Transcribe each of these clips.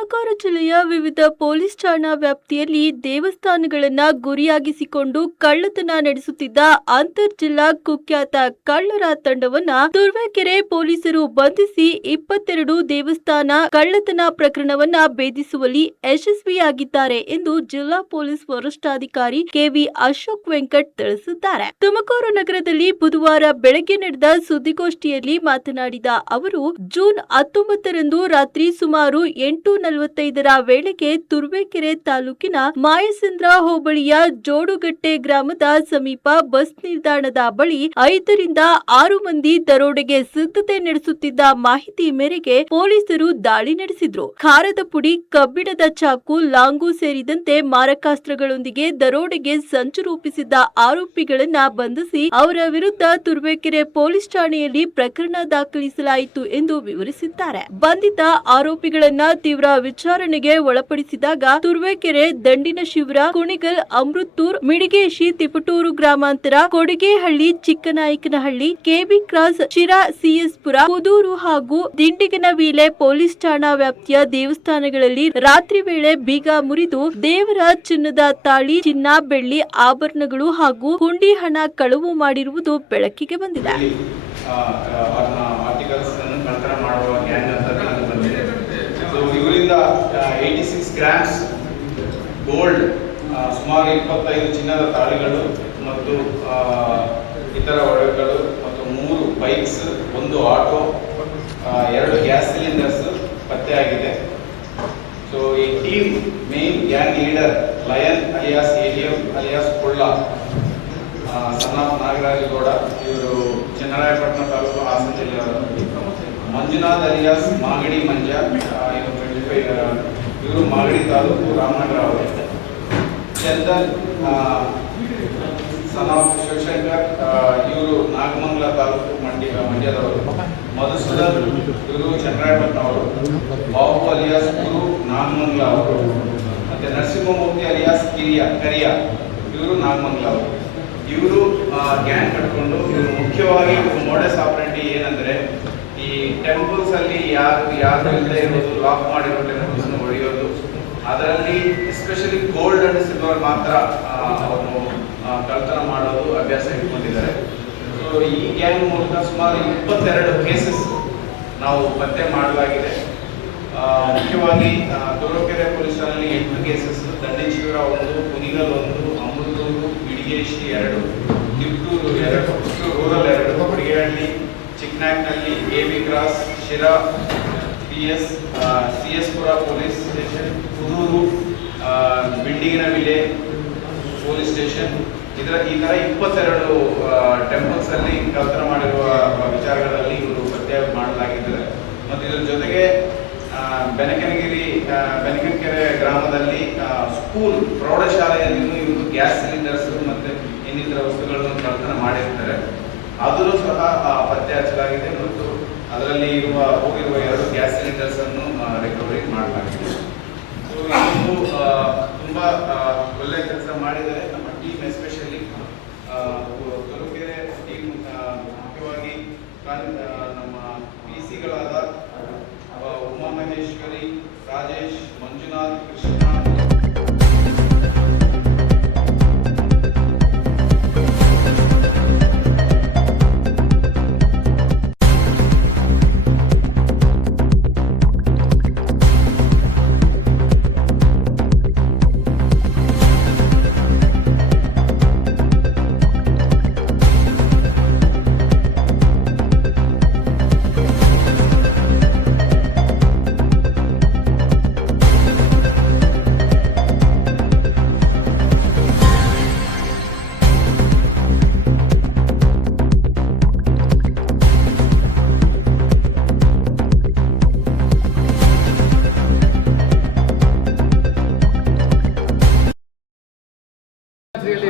ತುಮಕೂರು ಜಿಲ್ಲೆಯ ವಿವಿಧ ಪೊಲೀಸ್ ಠಾಣಾ ವ್ಯಾಪ್ತಿಯಲ್ಲಿ ದೇವಸ್ಥಾನಗಳನ್ನ ಗುರಿಯಾಗಿಸಿಕೊಂಡು ಕಳ್ಳತನ ನಡೆಸುತ್ತಿದ್ದ ಅಂತರ್ ಜಿಲ್ಲಾ ಕುಖ್ಯಾತ ಕಳ್ಳರ ತಂಡವನ್ನ ತುರುವೇಕೆರೆ ಪೊಲೀಸರು ಬಂಧಿಸಿ 22 ದೇವಸ್ಥಾನ ಕಳ್ಳತನ ಪ್ರಕರಣವನ್ನ ಭೇದಿಸುವಲ್ಲಿ ಯಶಸ್ವಿಯಾಗಿದ್ದಾರೆ ಎಂದು ಜಿಲ್ಲಾ ಪೊಲೀಸ್ ವರಿಷ್ಠಾಧಿಕಾರಿ ಕೆವಿ ಅಶೋಕ್ ವೆಂಕಟ್ ತಿಳಿಸಿದ್ದಾರೆ. ತುಮಕೂರು ನಗರದಲ್ಲಿ ಬುಧವಾರ ಬೆಳಗ್ಗೆ ನಡೆದ ಸುದ್ದಿಗೋಷ್ಠಿಯಲ್ಲಿ ಮಾತನಾಡಿದ ಅವರು, ಜೂನ್ 19ರಂದು ರಾತ್ರಿ ಸುಮಾರು 8:45 ವೇಳೆಗೆ ತುರುವೇಕೆರೆ ತಾಲೂಕಿನ ಮಾಯಸಂದ್ರ ಹೋಬಳಿಯ ಜೋಡುಗಟ್ಟೆ ಗ್ರಾಮದ ಸಮೀಪ ಬಸ್ ನಿಲ್ದಾಣದ ಬಳಿ 5 ರಿಂದ 6 ಮಂದಿ ದರೋಡೆಗೆ ಸಿದ್ಧತೆ ನಡೆಸುತ್ತಿದ್ದ ಮಾಹಿತಿ ಮೇರೆಗೆ ಪೊಲೀಸರು ದಾಳಿ ನಡೆಸಿದ್ರು. ಖಾರದ ಪುಡಿ, ಕಬ್ಬಿಣದ ಚಾಕು, ಲಾಂಗು ಸೇರಿದಂತೆ ಮಾರಕಾಸ್ತ್ರಗಳೊಂದಿಗೆ ದರೋಡೆಗೆ ಸಂಚು ರೂಪಿಸಿದ್ದ ಆರೋಪಿಗಳನ್ನ ಬಂಧಿಸಿ ಅವರ ವಿರುದ್ಧ ತುರುವೇಕೆರೆ ಪೊಲೀಸ್ ಠಾಣೆಯಲ್ಲಿ ಪ್ರಕರಣ ದಾಖಲಿಸಲಾಯಿತು ಎಂದು ವಿವರಿಸಿದ್ದಾರೆ. ಬಂಧಿತ ಆರೋಪಿಗಳನ್ನ ತೀವ್ರ ವಿಚಾರಣೆಗೆ ಒಳಪಡಿಸಿದಾಗ ತುರುವೇಕೆರೆ, ದಂಡಿನ ಶಿವರ, ಕುಣಿಗಲ್, ಅಮೃತ್ತೂರ್, ಮಿಡಿಗೇಶಿ, ತಿಪಟೂರು ಗ್ರಾಮಾಂತರ, ಕೊಡಿಗೇಹಳ್ಳಿ, ಚಿಕ್ಕನಾಯಕನಹಳ್ಳಿ, ಕೆಬಿ ಕ್ರಾಸ್, ಶಿರಾ, ಸಿಎಸ್ಪುರ, ಕುದೂರು ಹಾಗೂ ದಿಂಡಿಗನವೀಲೆ ಪೊಲೀಸ್ ಠಾಣಾ ವ್ಯಾಪ್ತಿಯ ದೇವಸ್ಥಾನಗಳಲ್ಲಿ ರಾತ್ರಿ ವೇಳೆ ಬೀಗ ಮುರಿದು ದೇವರ ಚಿನ್ನದ ತಾಳಿ, ಚಿನ್ನ, ಬೆಳ್ಳಿ ಆಭರಣಗಳು ಹಾಗೂ ಹುಂಡಿ ಹಣ ಕಳವು ಮಾಡಿರುವುದು ಬೆಳಕಿಗೆ ಬಂದಿದೆ. ಇವರಿಂದ 86 ಗ್ರಾಮ್ಸ್ ಗೋಲ್ಡ್, ಸುಮಾರು 25 ಚಿನ್ನದ ತಾಳಿಗಳು ಮತ್ತು ಇತರ ಒಡವೆಗಳು ಮತ್ತು 3 ಬೈಕ್ಸ್, 1 ಆಟೋ, 2 ಗ್ಯಾಸ್ ಸಿಲಿಂಡರ್ಸ್ ಪತ್ತೆಯಾಗಿದೆ. ಸೊ ಈ team main gang leader lion alias alien alias Kolla, son of Nagaraja Gowda, ಇವರು ಚನ್ನರಾಯಪಟ್ಟಣ ತಾಲೂಕು ಹಾಸನ ಜಿಲ್ಲೆಯವರು. ಮಂಜುನಾಥ್ ಅಲಿಯಾಸ್ ಮಾಗಡಿ ಮಂಜ, ಇವರು ಮಾಗಡಿ ತಾಲೂಕು ರಾಮನಗರ ಅವರು. ಚಂದನ್ ಸನ್ ಆಫ್ ಶಿವಶಂಕರ್, ಇವರು ನಾಗಮಂಗಲ ತಾಲೂಕು ಮಂಡ್ಯದವರು. ಮಧುಸೂದನ್, ಇವರು ಚನ್ನರಾಯಪಟ್ಟಣ ಅವರು. ಬಾಬು ಅಲಿಯಾಸ್ ಗುರು, ನಾಗಮಂಗಲ ಅವರು. ಮತ್ತೆ ನರಸಿಂಹಮೂರ್ತಿ ಅಲಿಯಾಸ್ ಕರಿಯ, ಇವರು ನಾಗಮಂಗಲ ಅವರು. ಇವರು ಗ್ಯಾಂಗ್ ಕಟ್ಕೊಂಡು ಇವರು ಮುಖ್ಯವಾಗಿ ಮೋಡಸ್ ಆಪರೇಟಿ ಏನಂದ್ರೆ, ಈ ಟೆಂಪಲ್ಸ್ ಅಲ್ಲಿ ಯಾರು ಇಲ್ಲದೆ ಇರೋದು, ಲಾಕ್ ಮಾಡಿರೋ ಟೆಂಪಲ್ಸ್ ಹೊಡೆಯೋದು, ಅದರಲ್ಲಿ ಎಸ್ಪೆಷಲಿ ಗೋಲ್ಡ್ ಅಂಡ್ ಸಿಲ್ವರ್ ಮಾತ್ರ ಅವರು ಕಳ್ತನ ಮಾಡೋದು ಅಭ್ಯಾಸ ಇಟ್ಕೊಂಡಿದ್ದಾರೆ. ಸೊ ಈ ಗ್ಯಾಂಗ್ ಮೂಲಕ ಸುಮಾರು 22 ಕೇಸಸ್ ನಾವು ಪತ್ತೆ ಮಾಡಲಾಗಿದೆ. ಮುಖ್ಯವಾಗಿ ತುರುವೇಕೆರೆ ಪೊಲೀಸ್ ಠಾಣೆಯಲ್ಲಿ 8 cases, Dandeshwara 1, Kunigal 1, Amruthur, Midigeshi 2, Tiptur 2, rural 2, Kodigehalli, Chikkanayakanahalli, KB cross, Sira, CS Pura police station, Kudur, Bindiganavile police station, ಈ ತರ 22 ಟೆಂಪಲ್ಸ್ ಅಲ್ಲಿ ಕಳ್ತನ ಮಾಡಿರುವ ವಿಚಾರಗಳಲ್ಲಿ ಇವರು ಪತ್ತೆ ಮಾಡಲಾಗಿದ್ದಾರೆ. ಮತ್ತು ಇದರ ಜೊತೆಗೆ ಬೆನಕನಕೆರೆ ಗ್ರಾಮದಲ್ಲಿ ಸ್ಕೂಲ್, ಪ್ರೌಢಶಾಲೆಯಲ್ಲಿ ಇವರು ಗ್ಯಾಸ್ ಸಿಲಿಂಡರ್ಸ್ ಮತ್ತೆ ಇನ್ನಿತರ ವಸ್ತುಗಳನ್ನು ಕಳ್ತನ ಮಾಡಿರ್ತಾರೆ. ಅದನ್ನು ಸಹ ಪತ್ತೆ ಹಚ್ಚಲಾಗಿದೆ ಮತ್ತು ಅದರಲ್ಲಿ ಹೋಗಿರುವ 2 ಗ್ಯಾಸ್ ಸಿಲಿಂಡರ್ಸ್ ಅನ್ನು ರಿಕವರಿ ಮಾಡಲಾಗಿದೆ. ಸೊ ಇದು ತುಂಬಾ ಒಳ್ಳೆಯ ಕೆಲಸ ಮಾಡಿದರೆ ನಮ್ಮ ಟೀಮ್, ಎಸ್ಪೆಷಲಿ ತುರುವೇಕೆರೆ ಟೀಮ್, ಮುಖ್ಯವಾಗಿ ನಮ್ಮ PC ಗಳಾದ ಉಮಾಮಹೇಶ್ವರಿ, ರಾಜೇಶ್, ಮಂಜುನಾಥ್, ಕೃಷ್ಣ,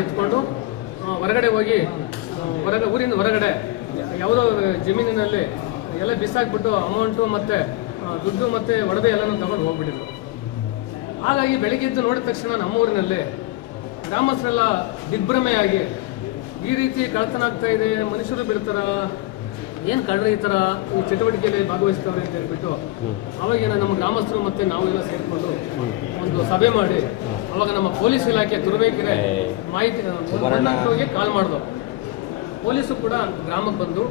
ಎತ್ಕೊಂಡು ಹೊರಗಡೆ ಹೋಗಿ ಊರಿನ ಹೊರಗಡೆ ಯಾವುದೋ ಜಮೀನಿನಲ್ಲಿ ಎಲ್ಲ ಬಿಸಾಕ್ಬಿಟ್ಟು ಅಮೌಂಟು ಮತ್ತು ದುಡ್ಡು ಮತ್ತು ಒಡವೆ ಎಲ್ಲನೂ ತಗೊಂಡು ಹೋಗ್ಬಿಟ್ಟಿದ್ರು. ಹಾಗಾಗಿ ಬೆಳಿಗ್ಗೆ ಎದ್ದು ನೋಡಿದ ತಕ್ಷಣ ನಮ್ಮೂರಿನಲ್ಲಿ ಗ್ರಾಮಸ್ಥರೆಲ್ಲ ದಿಗ್ಭ್ರಮೆಯಾಗಿ ಈ ರೀತಿ ಕಳ್ತನ ಆಗ್ತಾ ಇದೆ, ಮನುಷ್ಯರು ಬಿಡ್ತಾರ, ಏನು ಕಳ್ಳರು ಈ ಥರ ಈ ಚಟುವಟಿಕೆಯಲ್ಲಿ ಭಾಗವಹಿಸ್ತವ್ರೆ ಅಂತ ಹೇಳ್ಬಿಟ್ಟು ಅವಾಗೇನ ನಮ್ಮ ಗ್ರಾಮಸ್ಥರು ಮತ್ತು ನಾವೆಲ್ಲ ಸೇರಿಕೊಂಡು ಒಂದು ಸಭೆ ಮಾಡಿ ಅವಾಗ ನಮ್ಮ ಪೊಲೀಸ್ ಇಲಾಖೆ ತುರುವೇಕೆರೆ ಮಾಹಿತಿ ಹೋಗಿ ಕಾಲ್ ಮಾಡಿದ್ರು. ಪೊಲೀಸು ಕೂಡ ಗ್ರಾಮಕ್ಕೆ ಬಂದು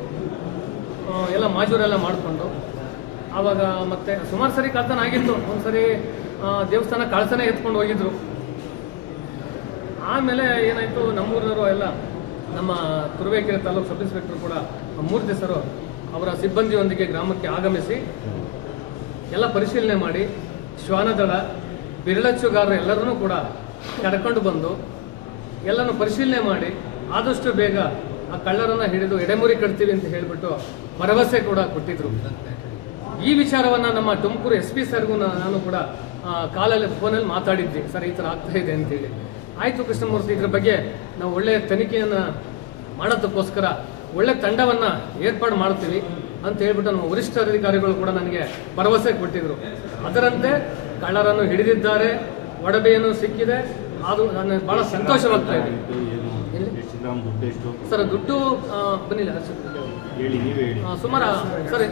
ಎಲ್ಲ ಮಾಜೂರೆಲ್ಲ ಮಾಡಿಕೊಂಡು ಆವಾಗ ಮತ್ತೆ ಸುಮಾರು ಸರಿ ಕಳ್ತನ ಆಗಿತ್ತು. ಒಂದು ಸರಿ ದೇವಸ್ಥಾನ ಕಳ್ತನ ಎತ್ಕೊಂಡು ಹೋಗಿದ್ರು. ಆಮೇಲೆ ಏನಾಯಿತು, ನಮ್ಮೂರಿನವರು ಎಲ್ಲ ನಮ್ಮ ತುರುವೇಕೆರೆ ತಾಲೂಕು ಸಬ್ ಇನ್ಸ್ಪೆಕ್ಟರ್ ಕೂಡ ಮೂರ್ತಿ ಸರು ಅವರ ಸಿಬ್ಬಂದಿಯೊಂದಿಗೆ ಗ್ರಾಮಕ್ಕೆ ಆಗಮಿಸಿ ಎಲ್ಲ ಪರಿಶೀಲನೆ ಮಾಡಿ ಶ್ವಾನದಳ ಬಿರಳಚ್ಚುಗಾರರು ಎಲ್ಲರನ್ನೂ ಕೂಡ ಕರ್ಕೊಂಡು ಬಂದು ಎಲ್ಲನೂ ಪರಿಶೀಲನೆ ಮಾಡಿ ಆದಷ್ಟು ಬೇಗ ಆ ಕಳ್ಳರನ್ನು ಹಿಡಿದು ಎಡೆಮುರಿ ಕಟ್ತೀವಿ ಅಂತ ಹೇಳಿಬಿಟ್ಟು ಭರವಸೆ ಕೂಡ ಕೊಟ್ಟಿದ್ರು. ಈ ವಿಚಾರವನ್ನು ನಮ್ಮ ತುಮಕೂರು SP ಸರ್ಗೂ ನಾನು ಕೂಡ ಫೋನಲ್ಲಿ ಮಾತಾಡಿದ್ವಿ, ಸರ್ ಈ ಥರ ಆಗ್ತಾ ಇದೆ ಅಂತೇಳಿ. ಆಯಿತು ಕೃಷ್ಣಮೂರ್ತಿ, ಇದ್ರ ಬಗ್ಗೆ ನಾವು ಒಳ್ಳೆಯ ತನಿಖೆಯನ್ನು ಮಾಡೋದಕ್ಕೋಸ್ಕರ ಒಳ್ಳೆ ತಂಡವನ್ನು ಏರ್ಪಾಡು ಮಾಡ್ತೀವಿ ಅಂತ ಹೇಳ್ಬಿಟ್ಟು ನಮ್ಮ ವರಿಷ್ಠ ಅಧಿಕಾರಿಗಳು ಕೂಡ ನನಗೆ ಭರವಸೆ ಕೊಟ್ಟಿದ್ರು. ಅದರಂತೆ ಕಳ್ಳರನ್ನು ಹಿಡಿದಿದ್ದಾರೆ, ಒಡವೆಯನ್ನು ಸಿಕ್ಕಿದೆ. ಅದು ನನಗೆ ಭಾಳ ಸಂತೋಷವಾಗ್ತಾ ಇದೆ. ಸರ್ ದುಡ್ಡು ಬನ್ನಿಲ್ಲ ಸುಮಾರು ಸರ್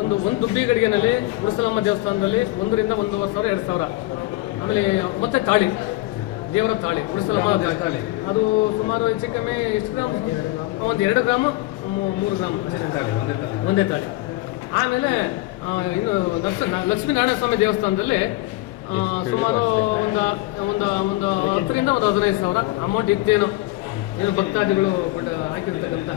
ಒಂದು ದುಬ್ಬಿ ಗಡಿಗೆನಲ್ಲಿ ಉರುಸಲಮ್ಮ ದೇವಸ್ಥಾನದಲ್ಲಿ 1 ರಿಂದ 1,500 2,000. ಆಮೇಲೆ ಮತ್ತೆ ತಾಳಿ, ದೇವರ ತಾಳಿ, ಉರುಸಲಮ್ಮ ತಾಳಿ, ಅದು ಸುಮಾರು ಹೆಚ್ಚು ಕಮ್ಮಿ ಎಷ್ಟು ಗ್ರಾಮ್, ಒಂದು 2 ಗ್ರಾಮ್ 3 ಗ್ರಾಮ್ ಒಂದೇ ತಾಳಿ. ಆಮೇಲೆ ಇನ್ನು ಲಕ್ಷ್ಮೀನಾರಾಯಣ ಸ್ವಾಮಿ ದೇವಸ್ಥಾನದಲ್ಲಿ ಸುಮಾರು ಒಂದು 10 ರಿಂದ 15,000 ಅಮೌಂಟ್ ಇತ್ತೇನೋ, ಏನು ಭಕ್ತಾದಿಗಳು ಹಾಕಿರ್ತಕ್ಕಂಥ